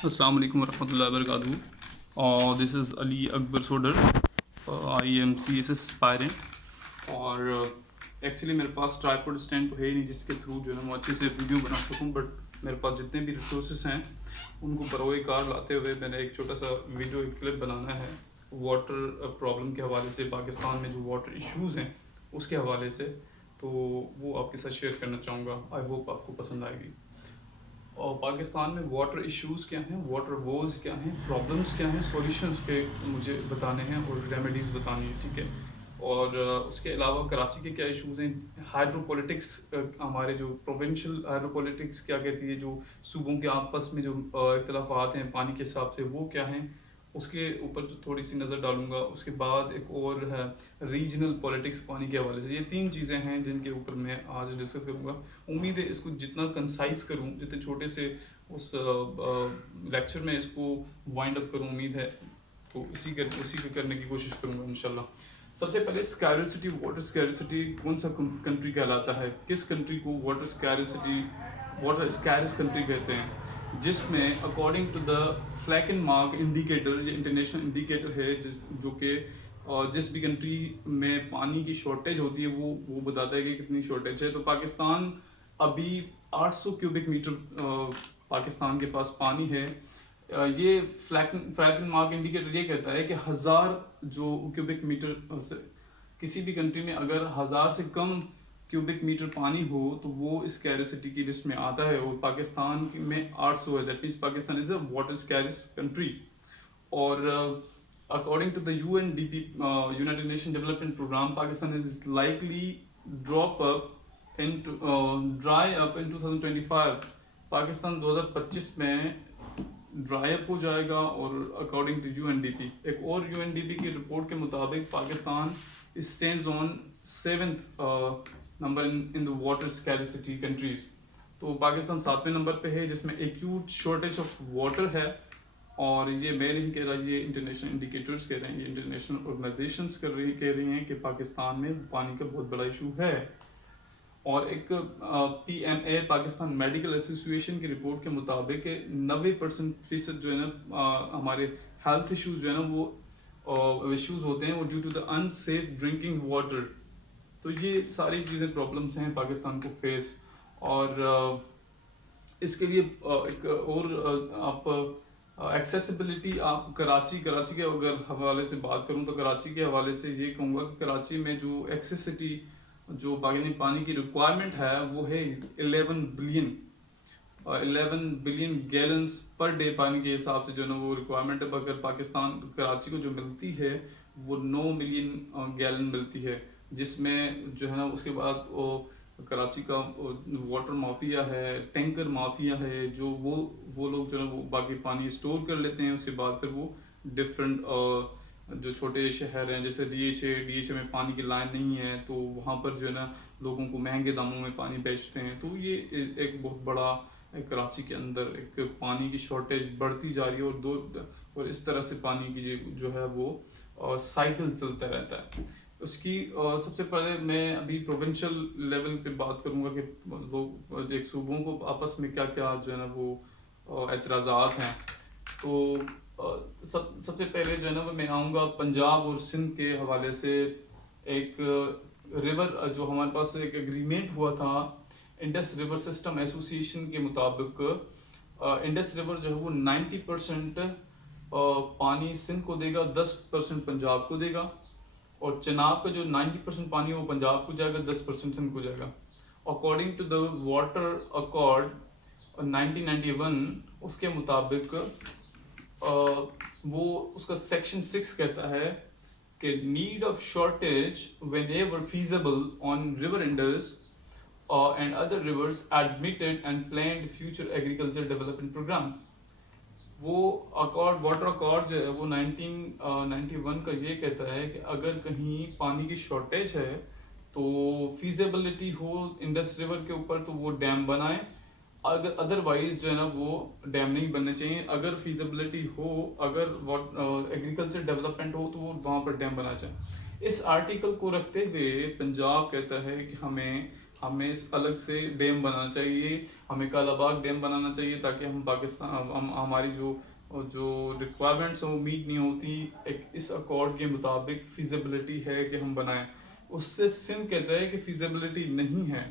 Assalamu alaikum warahmatullahi wabarakatuh. This is Ali Akbar Sodar. I am CSS aspirant اور actually میرے پاس ٹرائیپوڈ stand تو ہے ہی نہیں جس کے تھرو جو ہے میں اچھے سے ویڈیو بنا سکوں، بٹ میرے پاس جتنے بھی ریسورسز ہیں ان کو بروئے کار لاتے ہوئے میں نے ایک چھوٹا سا ویڈیو کلپ بنانا ہے واٹر پرابلم کے حوالے سے، پاکستان میں جو واٹر ایشوز ہیں اس کے حوالے سے، تو وہ آپ کے ساتھ شیئر کرنا چاہوں گا. آئی ہوپ آپ کو پسند آئے گی. اور پاکستان میں واٹر ایشوز کیا ہیں، واٹر وولز کیا ہیں، پرابلمس کیا ہیں، سولیوشنس پہ مجھے بتانے ہیں اور ریمیڈیز بتانی ہیں، ٹھیک ہے. اور اس کے علاوہ کراچی کے کیا ایشوز ہیں، ہائیڈرو پولیٹکس، ہمارے جو پروونشل ہائیڈرو پولیٹکس کیا کہتی ہے، جو صوبوں کے آپس میں جو اختلافات ہیں پانی کے حساب سے وہ کیا ہیں، اس کے اوپر جو تھوڑی سی نظر ڈالوں گا. اس کے بعد ایک اور ہے ریجنل پولیٹکس پانی کے حوالے سے. یہ تین چیزیں ہیں جن کے اوپر میں آج ڈسکس کروں گا. امید ہے اس کو جتنا کنسائز کروں، جتنے چھوٹے سے اس لیکچر میں اس کو وائنڈ اپ کروں، امید ہے تو اسی کو کرنے کی کوشش کروں گا انشاءاللہ. سب سے پہلے اسکیرسٹی، واٹر اسکیرسٹی کون سا کنٹری کہلاتا ہے، کس کنٹری کو water scarcity, water scarce country کہتے ہیں، جس میں according to the Falkenmark indicator, یہ انٹرنیشنل انڈیکیٹر ہے جو کہ جس بھی کنٹری میں پانی کی شارٹیج ہوتی ہے وہ بتاتا ہے کہ کتنی شارٹیج ہے. تو پاکستان ابھی 800 کیوبک میٹر پاکستان کے پاس پانی ہے. یہ فلیکن مارک انڈیکیٹر یہ کہتا ہے کہ 1000 جو کیوبک میٹر کسی بھی کنٹری میں اگر 1000 سے کم کیوبک میٹر پانی ہو تو وہ اس اسکیرسٹی کی لسٹ میں آتا ہے، اور پاکستان میں 800 ہے. That means Pakistan is a water scarce country. اور according to the UNDP, United Nations Development Program, Pakistan is likely dry up in 2025. Pakistan 2025 میں ڈرائی اپ ہو جائے گا. اور اکارڈنگ ٹو UNDP، ایک اور UNDP کی رپورٹ کے مطابق Pakistan stands on 7th number in the water scarcity countries. تو پاکستان 7ویں نمبر پہ ہے جس میں ایکیوٹ شارٹیج آف واٹر ہے. اور یہ میں نہیں کہہ رہا، یہ انٹرنیشنل انڈیکیٹرز کہہ رہے ہیں، یہ انٹرنیشنل آرگنائزیشنز کہہ رہی ہیں کہ پاکستان میں پانی کا بہت بڑا ایشو ہے. اور ایک PMA پاکستان میڈیکل ایسوسیشن کی رپورٹ کے مطابق 90% جو ہے نا ہمارے ہیلتھ ایشوز جو ہے نا وہ ایشوز ہوتے ہیں وہ due to the unsafe drinking water. تو یہ ساری چیزیں پرابلمس ہیں پاکستان کو فیس. اور اس کے لیے ایک اور آپ ایکسیسیبلٹی، آپ کراچی کے اگر حوالے سے بات کروں تو کراچی کے حوالے سے یہ کہوں گا کہ کراچی میں جو ایکسیسٹی جو پانی کی ریکوائرمنٹ ہے وہ ہے 11 بلین گیلنس پر ڈے پانی کے حساب سے جو ہے نا وہ ریکوائرمنٹ ہے. اگر پاکستان کراچی کو جو ملتی ہے وہ 9 ملین گیلن ملتی ہے، جس میں جو ہے نا اس کے بعد کراچی کا واٹر مافیا ہے، ٹینکر مافیا ہے، جو وہ لوگ جو ہے وہ باقی پانی اسٹور کر لیتے ہیں. اس کے بعد پھر وہ ڈفرینٹ جو چھوٹے شہر ہیں جیسے DHA میں پانی کی لائن نہیں ہے تو وہاں پر جو ہے نا لوگوں کو مہنگے داموں میں پانی بیچتے ہیں. تو یہ ایک بہت بڑا کراچی کے اندر ایک پانی کی شارٹیج بڑھتی جا رہی ہے. اور اس طرح سے پانی کی جو ہے وہ سائیکل چلتا رہتا ہے. اس کی سب سے پہلے میں ابھی پروونشل لیول پہ بات کروں گا کہ لوگ ایک صوبوں کو آپس میں کیا کیا جو ہے نا وہ اعتراضات ہیں. تو سب سے پہلے جو ہے نا میں آؤں گا پنجاب اور سندھ کے حوالے سے. ایک ریور جو ہمارے پاس ایک اگریمنٹ ہوا تھا انڈس ریور سسٹم ایسوسیشن کے مطابق، انڈس ریور جو ہے وہ 90% پانی سندھ کو دے گا، 10% پنجاب کو دے گا. اور چناب کا جو 90% پانی ہے وہ پنجاب کو جائے گا، 10% سندھ کو جائے گا. According to the water accord 1991 اس کے مطابق وہ اس کا سیکشن 6 کہتا ہے کہ need of shortage whenever feasible on river Indus and other rivers admitted and planned future agriculture development program. وہ واٹر اکارڈ جو ہے وہ 1991 کا یہ کہتا ہے کہ اگر کہیں پانی کی شارٹیج ہے تو فیزیبلٹی ہو انڈس ریور کے اوپر تو وہ ڈیم بنائیں، اگر ادروائز جو ہے نا وہ ڈیم نہیں بننے چاہیے. اگر فیزیبلٹی ہو، اگر ایگریکلچر ڈیولپمنٹ ہو تو وہ وہاں پر ڈیم بنا چاہیے. اس آرٹیکل کو رکھتے ہوئے پنجاب کہتا ہے کہ ہمیں ہمیں اس الگ سے ڈیم بنانا چاہیے, ہمیں کالا باغ ڈیم بنانا چاہیے, تاکہ ہم پاکستان ہماری جو ریکوائرمنٹس ہیں وہ میٹ نہیں ہوتی, ایک اس اکارڈ کے مطابق فیزیبلٹی ہے کہ ہم بنائیں. اس سے سندھ کہتا ہے کہ فیزیبلٹی نہیں ہے,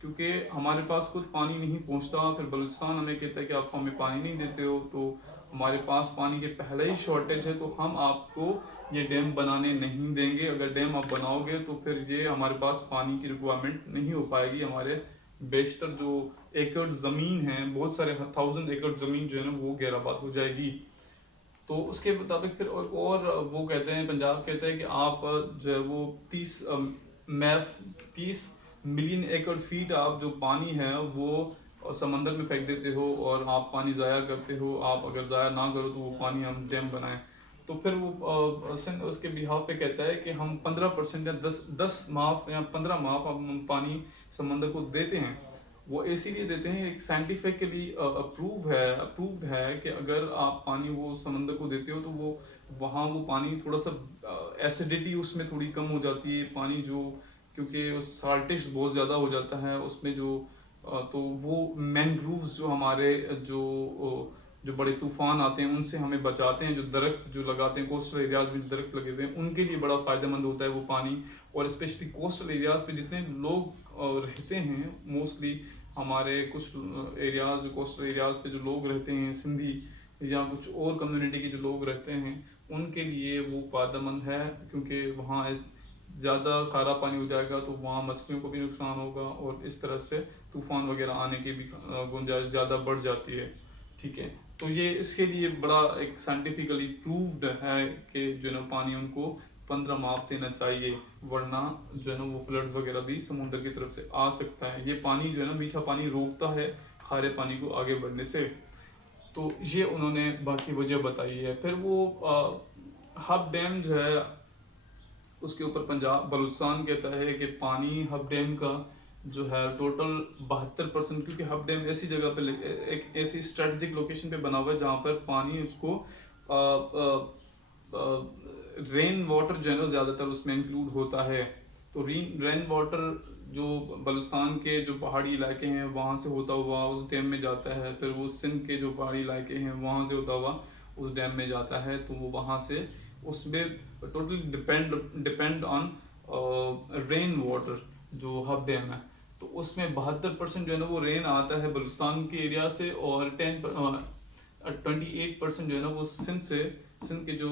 کیونکہ ہمارے پاس خود پانی نہیں پہنچتا. پھر بلوچستان ہمیں کہتا ہے کہ آپ ہمیں پانی نہیں دیتے ہو, تو ہمارے پاس پانی کے پہلے ہی شارٹیج ہے, تو ہم آپ کو یہ ڈیم بنانے نہیں دیں گے. اگر ڈیم آپ بناؤ گے تو پھر یہ ہمارے پاس پانی کی ریکوائرمنٹ نہیں ہو پائے گی. ہمارے بیشتر جو ایکڑ زمین ہیں, بہت سارے 1000 ایکڑ زمین جو ہے نا وہ غیر آباد ہو جائے گی. تو اس کے مطابق پھر اور وہ کہتے ہیں, پنجاب کہتا ہے کہ آپ جو ہے وہ 30 ملین ایکڑ فیٹ آپ جو پانی ہے وہ سمندر میں پھینک دیتے ہو, اور آپ پانی ضائع کرتے ہو. آپ اگر ضائع نہ کرو تو وہ پانی ہم ڈیم بنائیں. تو پھر وہ سندھ اس کے بہاف پہ کہتا ہے کہ ہم 15% یا 10 معاف یا 15 معاف ہم پانی سمندر کو دیتے ہیں. وہ اسی لیے دیتے ہیں, ایک سائنٹیفکلی اپرووڈ ہے کہ اگر آپ پانی وہ سمندر کو دیتے ہو تو وہ وہاں وہ پانی تھوڑا سا ایسیڈیٹی اس میں تھوڑی کم ہو جاتی ہے. پانی جو کیونکہ سالٹیج بہت زیادہ ہو جاتا ہے اس میں, تو وہ مینگرووز جو ہمارے جو بڑے طوفان آتے ہیں ان سے ہمیں بچاتے ہیں. جو درخت جو لگاتے ہیں کوسٹل ایریاز میں درخت لگے ہوئے ہیں ان کے لیے بڑا فائدہ مند ہوتا ہے وہ پانی. اور اسپیشلی کوسٹل ایریاز پہ جتنے لوگ رہتے ہیں, موسٹلی ہمارے کچھ ایریاز کوسٹل ایریاز پہ جو لوگ رہتے ہیں, سندھی یا کچھ اور کمیونٹی کے جو لوگ رہتے ہیں, ان کے لیے وہ فائدہ مند ہے, کیونکہ وہاں زیادہ کھارا پانی ہو جائے گا تو وہاں مچھلیوں کو بھی نقصان ہوگا, اور اس طرح سے طوفان وغیرہ آنے کی بھی گنجائش زیادہ بڑھ جاتی ہے. ٹھیک ہے, تو یہ اس کے لیے بڑا ایک سائنٹیفکلی پرووڈ ہے کہ جو ہے نا پانی ان کو 15 معاف دینا چاہیے, ورنہ جو ہے نا وہ فلڈز وغیرہ بھی سمندر کی طرف سے آ سکتا ہے. یہ پانی جو ہے نا میٹھا پانی روکتا ہے کھارے پانی کو آگے بڑھنے سے. تو یہ انہوں نے باقی وجہ بتائی ہے. پھر وہ ہب ڈیم جو ہے اس کے اوپر بلوچستان کہتا ہے کہ پانی ہب ڈیم کا جو ہے ٹوٹل 72%, کیونکہ ہب ڈیم ایسی جگہ پہ ایک ایسی اسٹریٹجک لوکیشن پہ بنا ہوا ہے جہاں پر پانی اس کو رین واٹر جو ہے نا زیادہ تر اس میں انکلوڈ ہوتا ہے. تو رین واٹر جو بلوچستان کے جو پہاڑی علاقے ہیں وہاں سے ہوتا ہوا اس ڈیم میں جاتا ہے. پھر وہ سندھ کے جو پہاڑی علاقے ہیں وہاں سے ہوتا ہوا اس ڈیم میں جاتا ہے. تو وہ وہاں سے اس میں totally depend on rain water جو ہب ڈیم ہے. تو اس میں 72% جو ہے نا وہ رین آتا ہے بلوچستان کے ایریا سے, اور 28% جو ہے نا وہ سندھ کے جو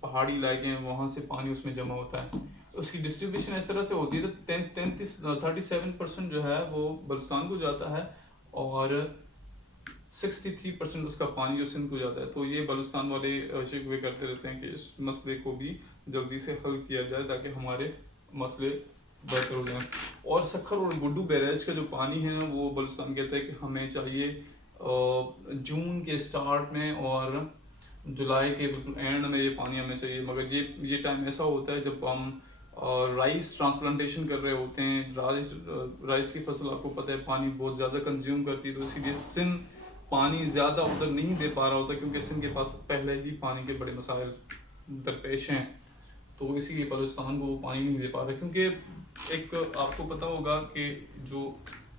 پہاڑی علاقے ہیں وہاں سے پانی اس میں جمع ہوتا ہے. اس کی ڈسٹریبیوشن اس طرح سے ہوتی ہے, 37% جو ہے وہ بلوچستان کو جاتا ہے, اور 63% اس کا پانی جو سندھ کو جاتا ہے. تو یہ بلوچستان والے شکوے کرتے رہتے ہیں کہ اس مسئلے کو بھی جلدی سے حل کیا جائے تاکہ ہمارے مسئلے بہتر ہو جائیں. اور سکھر اور گڈو بیراج کا جو پانی ہے وہ بلوچستان کہتا ہے کہ ہمیں چاہیے جون کے سٹارٹ میں اور جولائی کے بالکل اینڈ میں یہ پانی ہمیں چاہیے. مگر یہ ٹائم ایسا ہوتا ہے جب ہم رائس ٹرانسپلانٹیشن کر رہے ہوتے ہیں. رائس کی فصل آپ کو پتہ ہے پانی بہت زیادہ کنزیوم کرتی ہے, تو اسی لیے سندھ پانی زیادہ ادھر نہیں دے پا رہا ہوتا, کیونکہ سندھ کے پاس پہلے ہی پانی کے بڑے مسائل درپیش ہیں. تو اسی لیے بلوچستان کو وہ پانی نہیں دے پا رہا, کیونکہ ایک آپ کو پتہ ہوگا کہ جو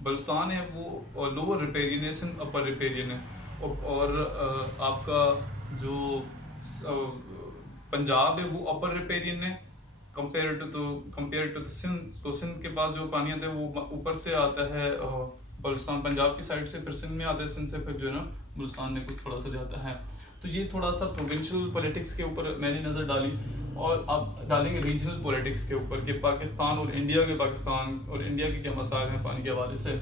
بلوچستان ہے وہ لوور ریپیرین ہے, سندھ اپر ریپیرین ہے. اور آپ کا جو پنجاب ہے وہ اپر ریپیرین ہے کمپیئر ٹو سندھ. تو سندھ کے پاس جو پانی آتا ہے وہ اوپر سے آتا ہے بلوچستان پنجاب کی سائڈ سے, پھر سندھ میں آتا ہے, سندھ سے پھر جو ہے نا بلوچستان میں کچھ تھوڑا سا جاتا ہے. تو یہ تھوڑا سا پروونشل پولیٹکس کے اوپر میں نے نظر ڈالی, اور آپ ڈالیں گے ریجنل پولیٹکس کے اوپر کہ پاکستان اور انڈیا کے کیا مسائل ہیں پانی کے حوالے سے.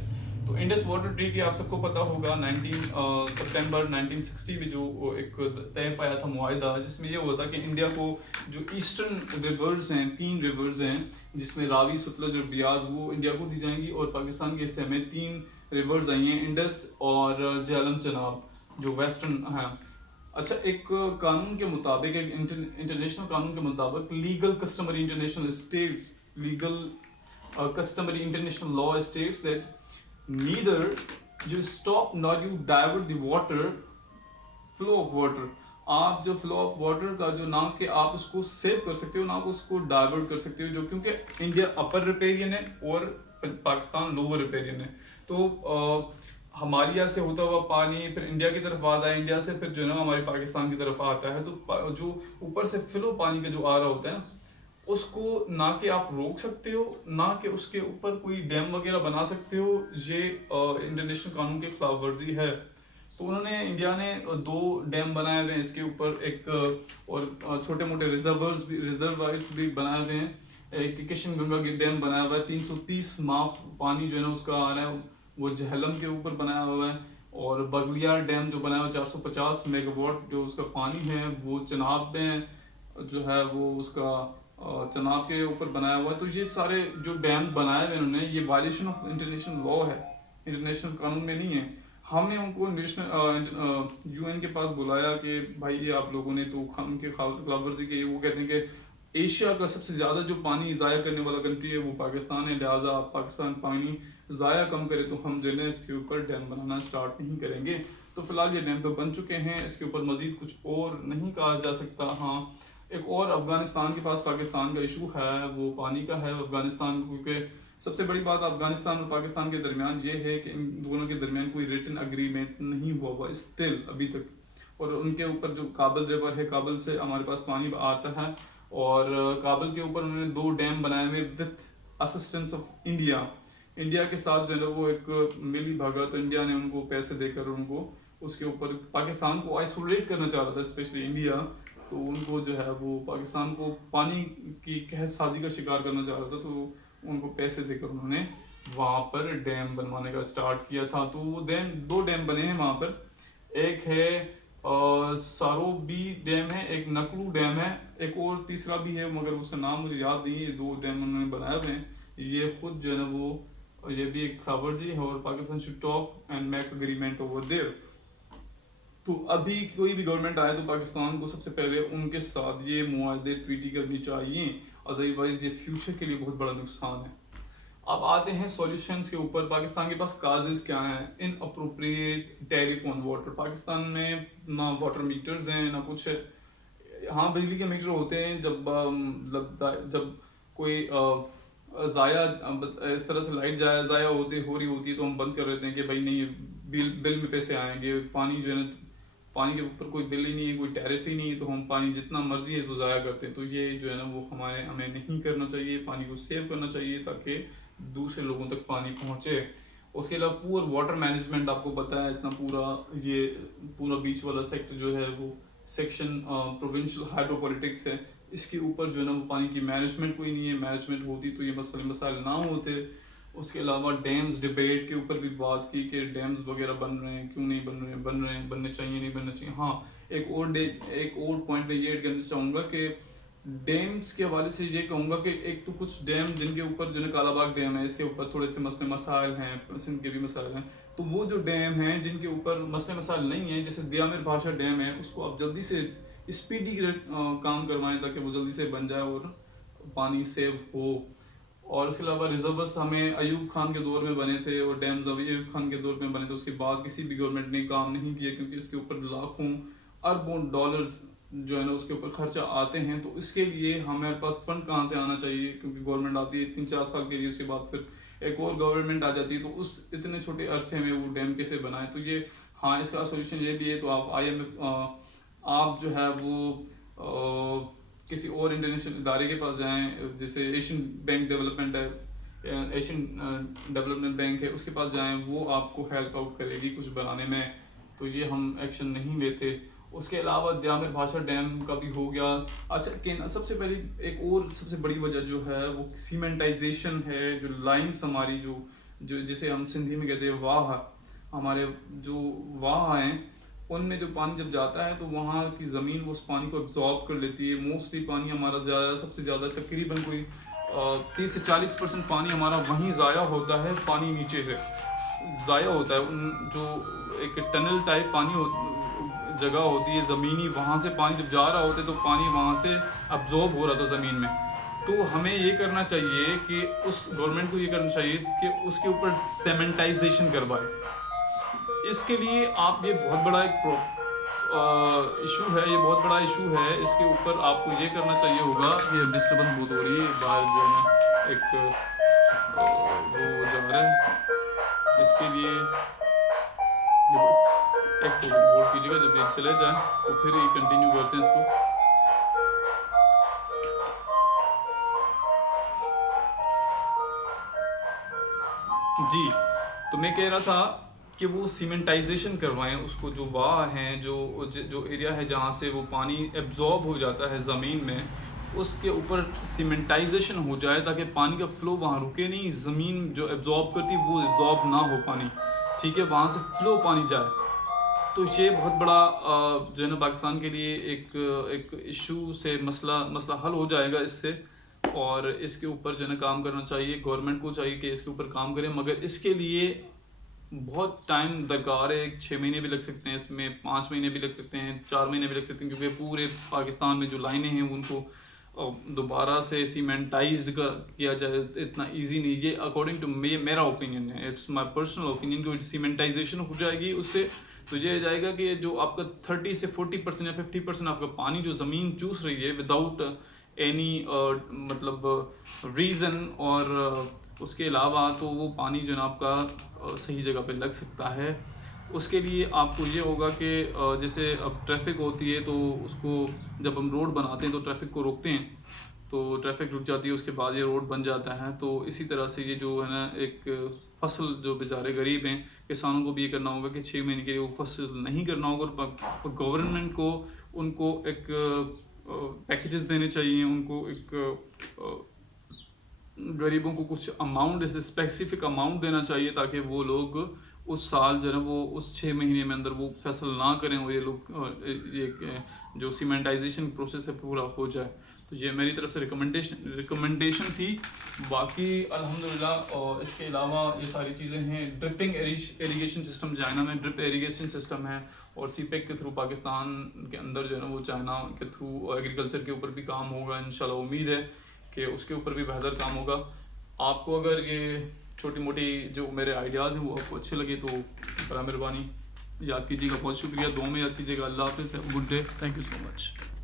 تو انڈس واٹر ٹریٹی آپ سب کو پتہ ہوگا 19 سپٹمبر 1960 میں جو ایک طے پایا تھا معاہدہ, جس میں یہ ہوا تھا کہ انڈیا کو جو ایسٹرن ریورز ہیں 3 ریورز ہیں جس میں راوی, ستلج اور بیاز, وہ انڈیا کو دی جائیں گی. اور پاکستان کے حصے میں 3 ریورز آئی ہیں, انڈس اور جہلم چناب جو ویسٹرن ہیں. اچھا, ایک قانون کے مطابق, ایک انٹرنیشنل قانون کے مطابق legal customary international law states that neither you stop nor you divert the water flow of water. آپ جو فلو آف واٹر کا جو نہ کہ آپ اس کو سیو کر سکتے ہو نہ آپ اس کو ڈائیورٹ کر سکتے ہو, جو کیونکہ انڈیا اپر ریپیرین ہے اور پاکستان لوور ریپیرین ہے. تو ہماری یہاں سے ہوتا ہوا پانی پھر انڈیا کی طرف آتا ہے, انڈیا سے پھر جو ہے نا ہمارے پاکستان کی طرف آتا ہے. تو جو اوپر سے فلو پانی کا جو آ رہا ہوتا ہے نا, اس کو نہ کہ آپ روک سکتے ہو نہ کہ اس کے اوپر کوئی ڈیم وغیرہ بنا سکتے ہو. یہ انٹرنیشنل قانون کی خلاف ورزی ہے. تو انہوں نے انڈیا نے 2 ڈیم بنائے ہوئے ہیں اس کے اوپر, ایک اور چھوٹے موٹے ریزروائرس بھی بنائے ہوئے ہیں. ایک کشن گنگا کی ڈیم بنایا ہوا ہے, 330 ماہ پانی جو ہے نا اس کا آ رہا ہے, وہ جہلم کے اوپر بنایا ہوا ہے. اور بغلیار ڈیم جو بنایا ہوا 450 میگا واٹ جو اس کا پانی ہے, وہ چناب میں جو ہے وہ اس کا چناب کے اوپر بنایا ہوا ہے. تو یہ سارے جو ڈیم بنائے ہوئے انہوں نے, یہ وائلیشن آف انٹرنیشنل لا ہے, انٹرنیشنل قانون میں نہیں ہے. ہم نے ان کو یو این کے پاس بلایا کہ بھائی یہ آپ لوگوں نے تو قانون کی خلاف ورزی کی. وہ کہتے ہیں کہ ایشیا کا سب سے زیادہ جو پانی ضائع کرنے والا کنٹری ہے وہ پاکستان ہے, لہٰذا آپ پاکستان پانی ضائع کم کرے تو ہم جو ہے اس کے اوپر ڈیم بنانا اسٹارٹ نہیں کریں گے. تو فی الحال یہ ڈیم تو بن چکے ہیں, اس کے اوپر مزید کچھ اور نہیں کہا جا سکتا. ہاں ایک اور افغانستان کے پاس پاکستان کا ایشو ہے, وہ پانی کا ہے افغانستان, کیونکہ سب سے بڑی بات افغانستان اور پاکستان کے درمیان یہ ہے کہ ان دونوں کے درمیان کوئی ریٹن اگریمنٹ نہیں ہوا ہوا اسٹل ابھی تک. اور ان کے اوپر جو کابل ریور ہے, کابل سے ہمارے پاس پانی آتا ہے, اور کابل کے اوپر انہوں نے 2 ڈیم بنائے ہوئے with assistance of India. India کے ساتھ جو ہے وہ ایک ملی بھگت, تو انڈیا نے ان کو پیسے دے کر ان کو اس کے اوپر پاکستان کو آئسولیٹ کرنا چاہ رہا تھا, اسپیشلی انڈیا. تو ان کو جو ہے وہ پاکستان کو پانی کی قحط سازی کا شکار کرنا چاہ رہا تھا, تو ان کو پیسے دے کر انہوں نے وہاں پر ڈیم بنوانے کا اسٹارٹ کیا تھا. تو وہ 2 ڈیم بنے ہیں وہاں پر, ایک ہے ساروبی ڈیم ہے, ایک نکلو ڈیم ہے, ایک اور تیسرا بھی ہے مگر اس کا نام مجھے یاد نہیں ہے. 2 ڈیم انہوں نے بنائے ہوئے ہیں. یہ خود جو ہے نا وہ یہ بھی ایک خبرجی ہے, اور Pakistan should talk and make agreement over there. تو ابھی کوئی بھی گورنمنٹ آئے تو پاکستان کو سب سے پہلے ان کے ساتھ یہ معاہدے ٹریٹی کرنی چاہیے, ادروائز یہ فیوچر کے لیے بہت بڑا نقصان ہے. اب آتے ہیں سولوشنز کے اوپر. پاکستان کے پاس کازز کیا ہیں؟ ان اپروپریٹ ٹیلی فون واٹر. پاکستان میں نہ واٹر میٹرز ہیں نہ کچھ ہے. ہاں بجلی کے میٹر ہوتے ہیں, جب کوئی ضائع اس طرح سے لائٹ ضائع ہو رہی ہوتی ہے تو ہم بند کر دیتے ہیں کہ بھائی نہیں بل میں پیسے آئیں گے. پانی جو ہے نا, پانی کے اوپر کوئی بل ہی نہیں ہے, کوئی ٹیرف ہی نہیں ہے, تو ہم پانی جتنا مرضی ہے تو ضائع کرتے ہیں. تو یہ جو ہے نا وہ ہمیں نہیں کرنا چاہیے. پانی کو سیو کرنا چاہیے تاکہ دوسرے لوگوں تک پانی پہنچے. اس کے علاوہ پور واٹر مینجمنٹ, آپ کو پتہ ہے اتنا پورا بیچ والا سیکٹر جو ہے وہ سیکشن پروونشل ہائیڈرو پولیٹکس ہے. اس کے اوپر جو ہے نا وہ پانی کی مینجمنٹ کوئی نہیں ہے. مینجمنٹ ہوتی تو یہ مسائل نہ ہوتے. اس کے علاوہ ڈیمز ڈیبیٹ کے اوپر بھی بات کی کہ ڈیمز وغیرہ بن رہے ہیں, کیوں نہیں بن رہے ہیں, بننے چاہیے نہیں بننے چاہیے. ہاں ایک اور پوائنٹ میں یہ ایڈ کرنا چاہوں گا کہ ڈیمز کے حوالے سے یہ کہوں گا کہ ایک تو کچھ ڈیم جن کے اوپر جو ہے کالا باغ ڈیم ہے, اس کے اوپر تھوڑے سے مسائل ہیں, سندھ کے بھی مسائل ہیں. تو وہ جو ڈیم ہیں جن کے اوپر مسئلے مسائل نہیں ہیں, جیسے دیامر بھاشا ڈیم ہے, اس کو آپ جلدی سے اسپیڈی کام کروائیں تاکہ وہ جلدی سے بن جائے اور پانی سیو ہو. اور اس کے علاوہ ریزروس ہمیں ایوب خان کے دور میں بنے تھے, اور ڈیمز ابھی ایوب خان کے دور میں بنے تھے. اس کے بعد کسی بھی گورنمنٹ نے کام نہیں کیا, کیونکہ اس کے اوپر لاکھوں اربوں ڈالرز جو ہے نا اس کے اوپر خرچہ آتے ہیں. تو اس کے لیے ہمارے پاس فنڈ کہاں سے آنا چاہیے, کیونکہ گورنمنٹ آتی ہے 3-4 سال کے لیے, اس کے بعد پھر ایک اور گورنمنٹ آ جاتی ہے. تو اس اتنے چھوٹے عرصے میں وہ ڈیم کیسے بنائیں؟ تو یہ ہاں اس کا سولوشن یہ بھی ہے. تو آپ IMF آپ جو ہے وہ کسی اور انٹرنیشنل ادارے کے پاس جائیں, جیسے ایشین بینک ڈیولپمنٹ ہے, ایشین ڈیولپمنٹ بینک ہے, اس کے پاس جائیں, وہ آپ کو ہیلپ آؤٹ کرے گی کچھ بنانے میں. تو یہ ہم ایکشن نہیں لیتے. اس کے علاوہ دیامر بھاشا ڈیم کا بھی ہو گیا. اچھا سب سے پہلی ایک اور سب سے بڑی وجہ جو ہے وہ سیمنٹائزیشن ہے. جو لائنس ہماری جو جسے ہم سندھی میں کہتے ہیں واہ, ہمارے جو واہ ہیں ان میں جو پانی جب جاتا ہے تو وہاں کی زمین وہ اس پانی کو ابزارب کر لیتی ہے. موسٹلی پانی ہمارا سب سے زیادہ تقریباً کوئی 30 سے 40% پانی ہمارا وہیں ضائع ہوتا ہے. پانی نیچے سے ضائع ہوتا ہے, جو ایک ٹنل ٹائپ پانی جگہ ہوتی ہے زمینی, وہاں سے پانی جب جا رہا ہوتا ہے تو پانی وہاں سے ابزارب ہو رہا تھا زمین میں. تو ہمیں یہ کرنا چاہیے کہ اس گورنمنٹ کو یہ کرنا چاہیے کہ اس کے اوپر سیمنٹائزیشن کروائے. اس کے لیے آپ یہ بہت بڑا ایک ایشو ہے, یہ بہت بڑا ایشو ہے. اس کے اوپر آپ کو یہ کرنا چاہیے ہوگا. یہ ڈسٹربنس بہت ہو رہی ہے باہر جو ہے ایک وہ جا رہا ہے. اس کے لیے ایک سیکنڈ ہولڈ کیجیے گا, جب یہ چلے جائیں تو پھر یہ کنٹینیو کرتے ہیں اس کو. جی تو میں کہہ رہا تھا کہ وہ سیمنٹائزیشن کروائیں اس کو, جو واہ ہیں, جو ایریا ہے جہاں سے وہ پانی ایبزارب ہو جاتا ہے زمین میں, اس کے اوپر سیمنٹائزیشن ہو جائے تاکہ پانی کا فلو وہاں رکے نہیں. زمین جو ایبزارب کرتی وہ ایبزارب نہ ہو پانی, ٹھیک ہے, وہاں سے فلو پانی جائے. تو یہ بہت بڑا جو ہے نا پاکستان کے لیے ایک ایشو سے مسئلہ حل ہو جائے گا اس سے. اور اس کے اوپر جو ہے نا کام کرنا چاہیے, گورنمنٹ کو چاہیے کہ اس کے اوپر کام کرے, مگر اس کے لیے بہت ٹائم درکار ہے. 6 مہینے بھی لگ سکتے ہیں اس میں, 5 مہینے بھی لگ سکتے ہیں, 4 مہینے بھی لگ سکتے ہیں, کیونکہ پورے پاکستان میں جو لائنیں ہیں ان کو دوبارہ سے سیمنٹائزڈ کیا جائے اتنا ایزی نہیں. یہ اکارڈنگ ٹو میرا اوپینین ہے, اٹس مائی پرسنل اوپینین, کہ سیمنٹائزیشن ہو جائے گی اس سے تو یہ جائے گا کہ جو آپ کا 30 سے 40% یا 50% آپ کا پانی جو زمین چوس رہی ہے وداؤٹ اینی مطلب ریزن, اور اس کے علاوہ تو وہ پانی جو ہے نا آپ کا صحیح جگہ پہ لگ سکتا ہے. اس کے لیے آپ کو یہ ہوگا کہ جیسے اب ٹریفک ہوتی ہے تو اس کو جب ہم روڈ بناتے ہیں تو ٹریفک کو روکتے ہیں, تو ٹریفک رک جاتی ہے, اس کے بعد یہ روڈ بن جاتا ہے. تو اسی طرح سے یہ جو ہے نا ایک فصل جو بیچارے غریب ہیں کسانوں کو بھی یہ کرنا ہوگا کہ 6 مہینے کے لیے وہ فصل نہیں کرنا ہوگا, اور گورنمنٹ کو ان کو ایک پیکیجز دینے چاہیے, ان کو ایک غریبوں کو کچھ اماؤنٹ, جیسے اسپیسیفک اماؤنٹ دینا چاہیے تاکہ وہ لوگ اس سال جو ہے نا وہ اس 6 مہینے میں اندر وہ فصل نہ کریں, اور یہ لوگ یہ جو سیمنٹائزیشن پروسیس ہے پورا ہو جائے. تو یہ میری طرف سے ریکمنڈیشن تھی. باقی الحمدللہ اور اس کے علاوہ یہ ساری چیزیں ہیں. ڈرپنگ ایریگیشن سسٹم چائنا میں ڈرپ ایریگیشن سسٹم ہے, اور سی پیک کے تھرو پاکستان کے اندر جو ہے نا وہ چائنا کے تھرو ایگریکلچر کے اوپر بھی کام ہوگا انشاءاللہ. امید ہے کہ اس کے اوپر بھی بہتر کام ہوگا. آپ کو اگر یہ چھوٹی موٹی جو میرے آئیڈیاز ہیں وہ آپ کو اچھے لگے تو برائے مہربانی یاد کیجیے گا. بہت شکریہ, دعاؤں میں یاد کیجیے گا. اللہ حافظ, good day, thank you so much.